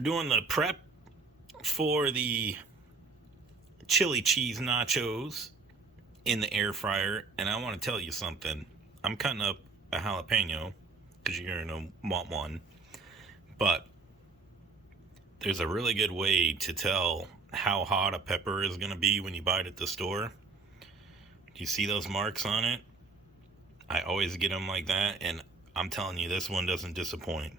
We're doing the prep for the chili cheese nachos in the air fryer, and I want to tell you something. I'm cutting up a jalapeno because you're gonna want one, but there's a really good way to tell how hot a pepper is gonna be when you buy it at the store. Do you see those marks on it? I always get them like that, and I'm telling you, this one doesn't disappoint.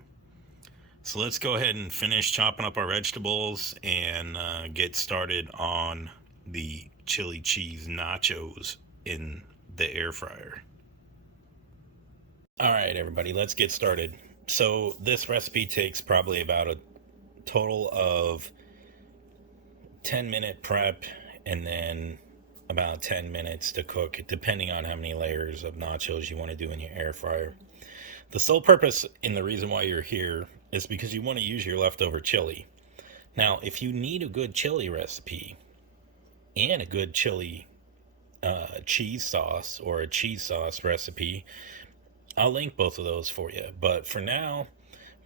So let's go ahead and finish chopping up our vegetables and get started on the chili cheese nachos in the air fryer. All right, everybody, let's get started. So this recipe takes probably about a total of 10-minute prep and then about 10 minutes to cook, depending on how many layers of nachos you want to do in your air fryer. The sole purpose and the reason why you're here is because you want to use your leftover chili. Now, if you need a good chili recipe and a good chili cheese sauce or a cheese sauce recipe, I'll link both of those for you. But for now,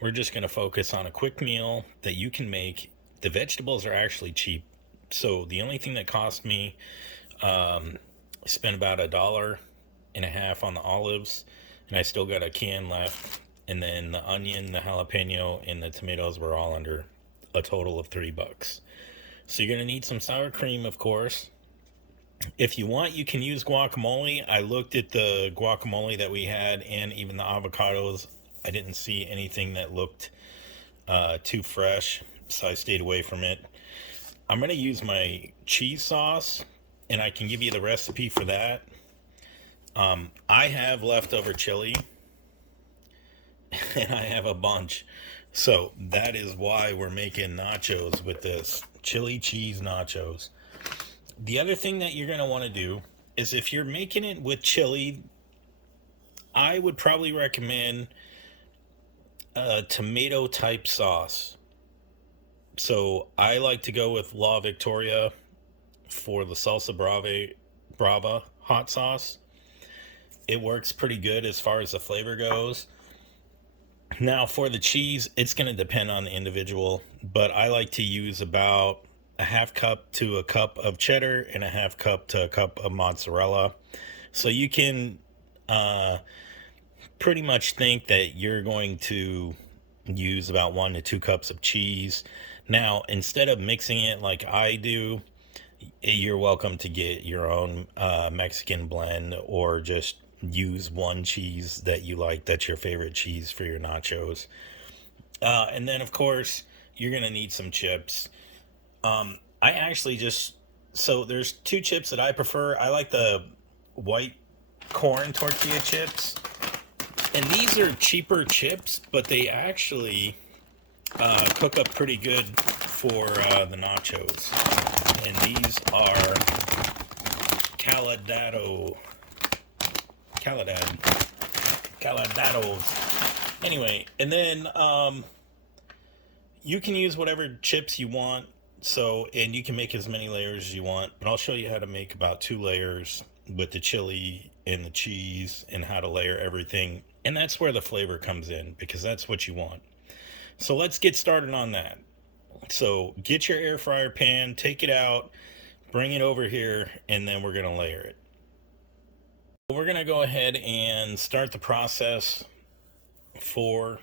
we're just going to focus on a quick meal that you can make. The vegetables are actually cheap. So the only thing that cost me, spent about $1.50 on the olives, and I still got a can left. And then the onion, the jalapeno, and the tomatoes were all under a total of $3. So you're going to need some sour cream, of course. If you want, you can use guacamole. I looked at the guacamole that we had and even the avocados. I didn't see anything that looked too fresh, so I stayed away from it. I'm going to use my cheese sauce, and I can give you the recipe for that. I have leftover chili, and I have a bunch. So that is why we're making nachos with this chili cheese nachos. The other thing that you're going to want to do is, if you're making it with chili, I would probably recommend a tomato type sauce. So I like to go with La Victoria for the Salsa Brava hot sauce. It works pretty good as far as the flavor goes. Now for the cheese, it's going to depend on the individual, but I like to use about a half cup to a cup of cheddar and a half cup to a cup of mozzarella. So you can pretty much think that you're going to use about 1 to 2 cups of cheese. Now, instead of mixing it like I do, you're welcome to get your own Mexican blend, or just use one cheese that you like, that's your favorite cheese for your nachos. And then, of course, you're going to need some chips. I actually so there's 2 chips that I prefer. I like the white corn tortilla chips. And these are cheaper chips, but they actually cook up pretty good for the nachos. And these are Caladados. Anyway, and then you can use whatever chips you want. So, and you can make as many layers as you want, but I'll show you how to make about 2 layers with the chili and the cheese, and how to layer everything. And that's where the flavor comes in, because that's what you want. So let's get started on that. So get your air fryer pan, take it out, bring it over here, and then we're going to layer it. We're going to go ahead and start the process for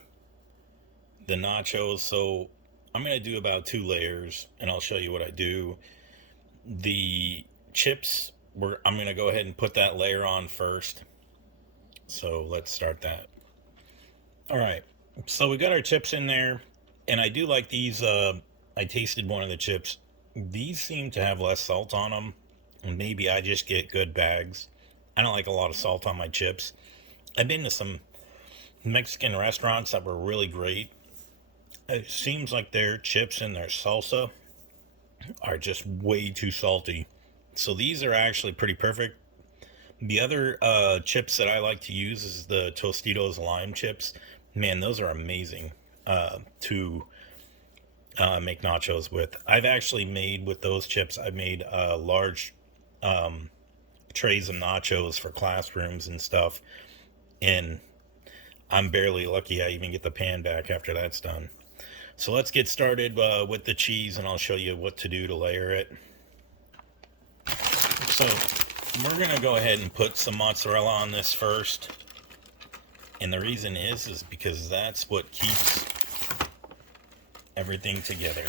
the nachos. So I'm going to do about 2 layers, and I'll show you what I do. The chips, I'm going to go ahead and put that layer on first. So let's start that. All right, so we got our chips in there, and I do like these. I tasted one of the chips. These seem to have less salt on them. Maybe I just get good bags. I don't like a lot of salt on my chips. I've been to some Mexican restaurants that were really great. It seems like their chips and their salsa are just way too salty. So these are actually pretty perfect. The other chips that I like to use is the Tostitos lime chips. Man, those are amazing to make nachos with. I've actually made, with those chips, I've made large trays of nachos for classrooms and stuff. And I'm barely lucky I even get the pan back after that's done. So let's get started with the cheese, and I'll show you what to do to layer it. So we're gonna go ahead and put some mozzarella on this first, and the reason is because that's what keeps everything together.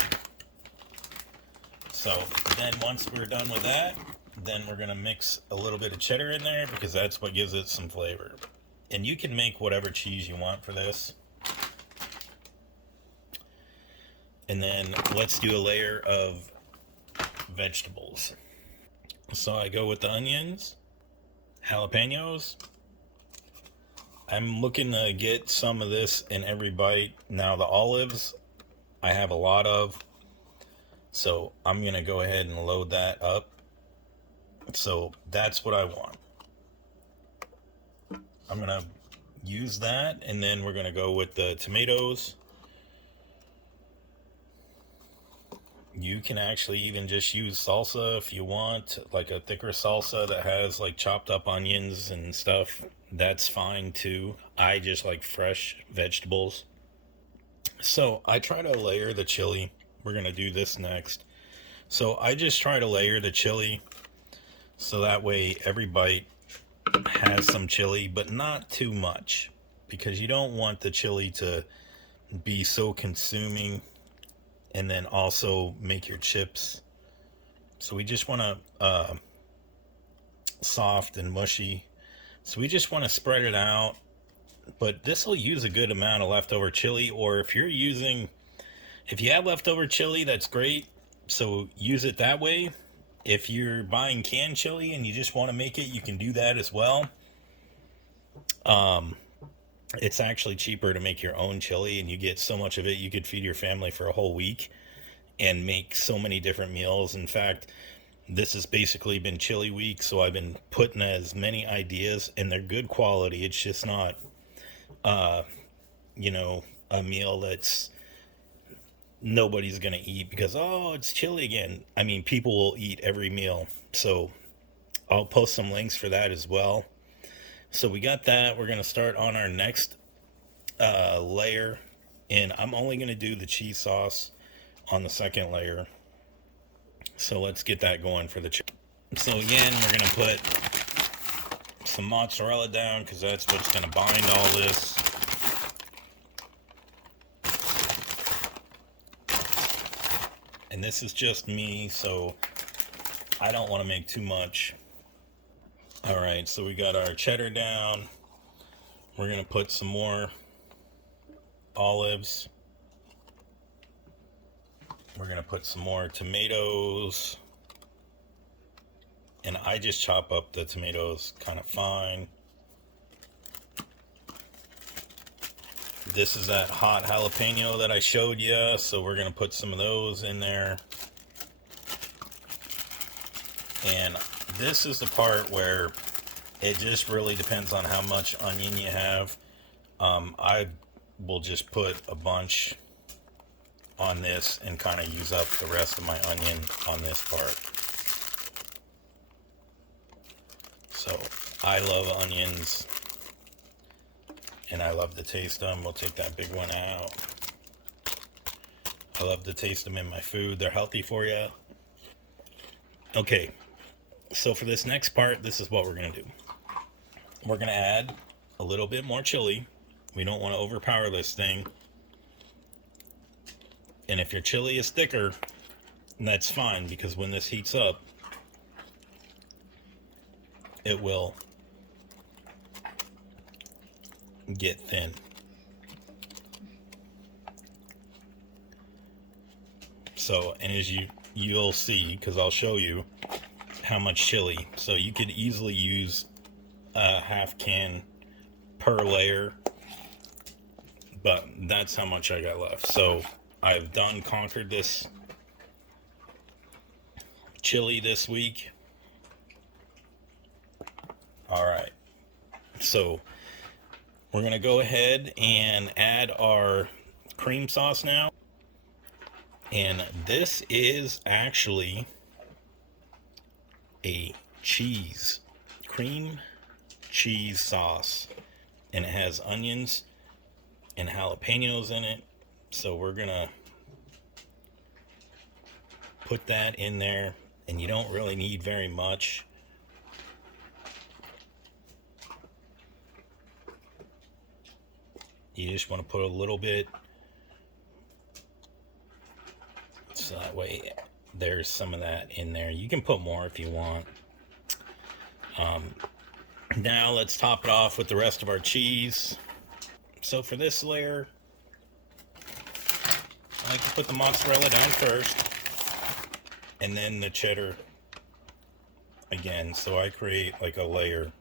So then once we're done with that, then we're gonna mix a little bit of cheddar in there because that's what gives it some flavor. And you can make whatever cheese you want for this. And then let's do a layer of vegetables. So I go with the onions, jalapenos. I'm looking to get some of this in every bite. Now the olives, I have a lot of, so I'm going to go ahead and load that up. So that's what I want. I'm going to use that, and then we're going to go with the tomatoes. You can actually even just use salsa if you want, like a thicker salsa that has like chopped up onions and stuff. That's fine too. I just like fresh vegetables. So I try to layer the chili. We're going to do this next. So I just try to layer the chili so that way every bite has some chili, but not too much, because you don't want the chili to be so consuming and then also make your chips. So we just want to soft and mushy. So we just want to spread it out. But this will use a good amount of leftover chili, or if you have leftover chili, that's great. So use it that way. If you're buying canned chili and you just want to make it, you can do that as well. It's actually cheaper to make your own chili, and you get so much of it you could feed your family for a whole week and make so many different meals. In fact, this has basically been chili week, so I've been putting as many ideas, and they're good quality. It's just not a meal that's nobody's gonna eat because, oh, it's chili again. I mean, people will eat every meal. So I'll post some links for that as well. So we got that. We're gonna start on our next layer, and I'm only gonna do the cheese sauce on the second layer. So let's get that going for the chicken. So again, we're gonna put some mozzarella down because that's what's gonna bind all this. And this is just me, so I don't want to make too much. All right, so we got our cheddar down. We're gonna put some more olives. We're gonna put some more tomatoes. And I just chop up the tomatoes kind of fine. This is that hot jalapeno that I showed you, so we're gonna put some of those in there. And this is the part where it just really depends on how much onion you have. I will just put a bunch on this and kind of use up the rest of my onion on this part. So I love onions, and I love to taste them. We'll take that big one out. I love to taste them in my food. They're healthy for you. Okay, so for this next part, this is what we're going to do. We're going to add a little bit more chili. We don't want to overpower this thing. And if your chili is thicker, that's fine, because when this heats up, it will get thin. So, and as you'll see, because I'll show you how much chili. So you could easily use a half can per layer, but that's how much I got left. So I've conquered this chili this week. All right, so we're gonna go ahead and add our cream sauce now. And this is actually a cream cheese sauce, and it has onions and jalapenos in it. So we're gonna put that in there, and you don't really need very much. You just want to put a little bit, so that way there's some of that in there. You can put more if you want. Now let's top it off with the rest of our cheese. So for this layer, I like to put the mozzarella down first, and then the cheddar again. So I create like a layer.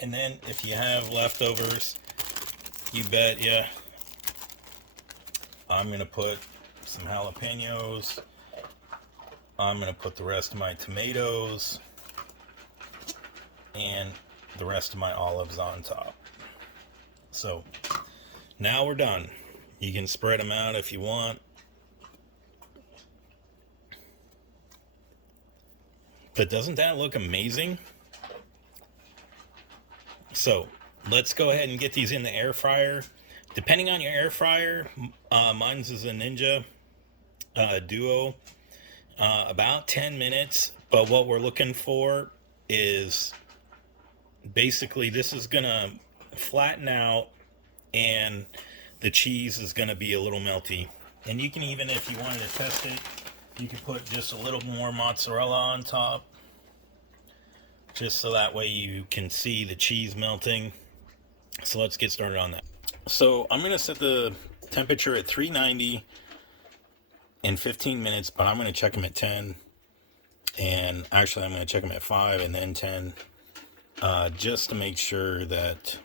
And then if you have leftovers, you bet ya, I'm gonna put some jalapenos. I'm gonna put the rest of my tomatoes and the rest of my olives on top. So now we're done. You can spread them out if you want. But doesn't that look amazing? So let's go ahead and get these in the air fryer. Depending on your air fryer, mine's is a Ninja Duo. About 10 minutes. But what we're looking for is basically this is gonna flatten out, and the cheese is gonna be a little melty. And you can even, if you wanted to test it, you can put just a little more mozzarella on top, just so that way you can see the cheese melting. So let's get started on that. So I'm gonna set the temperature at 390 in 15 minutes, but I'm going to check them at 10, and actually I'm going to check them at 5 and then 10, just to make sure that,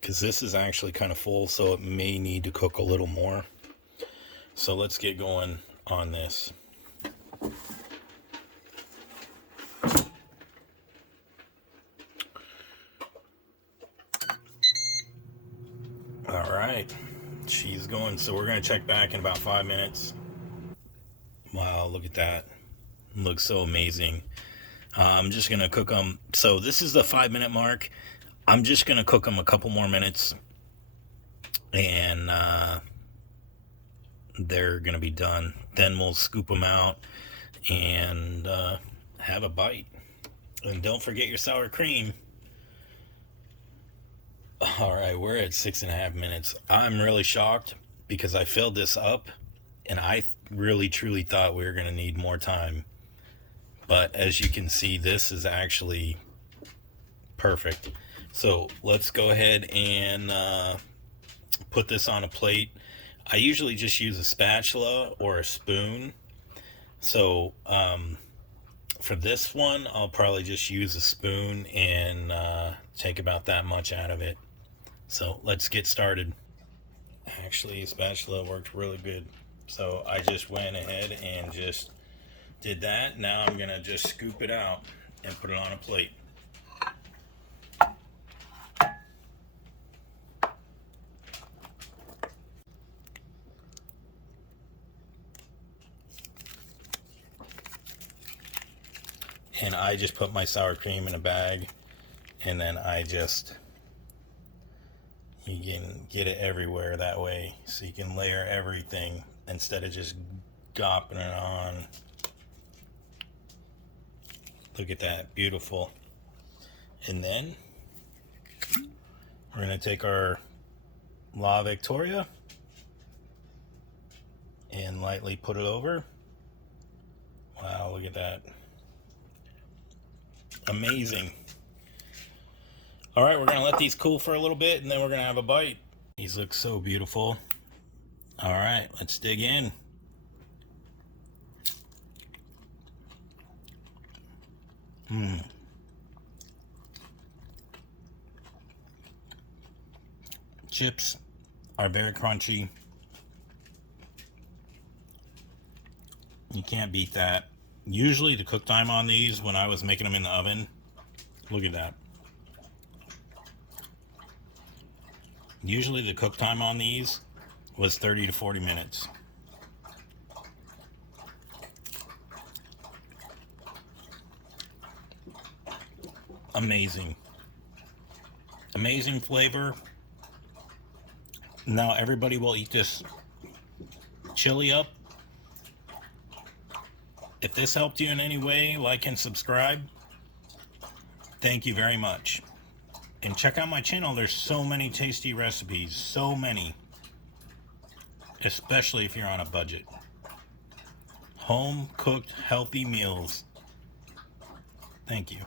because this is actually kind of full, so it may need to cook a little more. So let's get going on this. All right, she's going, so we're going to check back in about 5 minutes. Wow, look at that. It looks so amazing. I'm just going to cook them. So this is the 5-minute mark. I'm just going to cook them a couple more minutes, and they're going to be done. Then we'll scoop them out and have a bite. And don't forget your sour cream. All right, we're at 6.5 minutes. I'm really shocked because I filled this up, and I really truly thought we were going to need more time. But as you can see, this is actually perfect. So let's go ahead and put this on a plate. I usually just use a spatula or a spoon. So for this one, I'll probably just use a spoon and take about that much out of it. So let's get started. Actually, spatula worked really good. So I just went ahead and just did that. Now I'm gonna just scoop it out and put it on a plate. And I just put my sour cream in a bag, and then you can get it everywhere that way, so you can layer everything instead of just gopping it on. Look at that, beautiful. And then we're gonna take our La Victoria and lightly put it over. Wow, look at that. Amazing. All right, we're gonna let these cool for a little bit, and then we're gonna have a bite. These look so beautiful. All right, let's dig in. Chips are very crunchy. You can't beat that. Usually the cook time on these, when I was making them in the oven, look at that. Usually the cook time on these was 30 to 40 minutes. Amazing. Amazing flavor. Now everybody will eat this chili up. If this helped you in any way, like and subscribe. Thank you very much. And check out my channel. There's so many tasty recipes. So many. Especially if you're on a budget. Home cooked healthy meals. Thank you.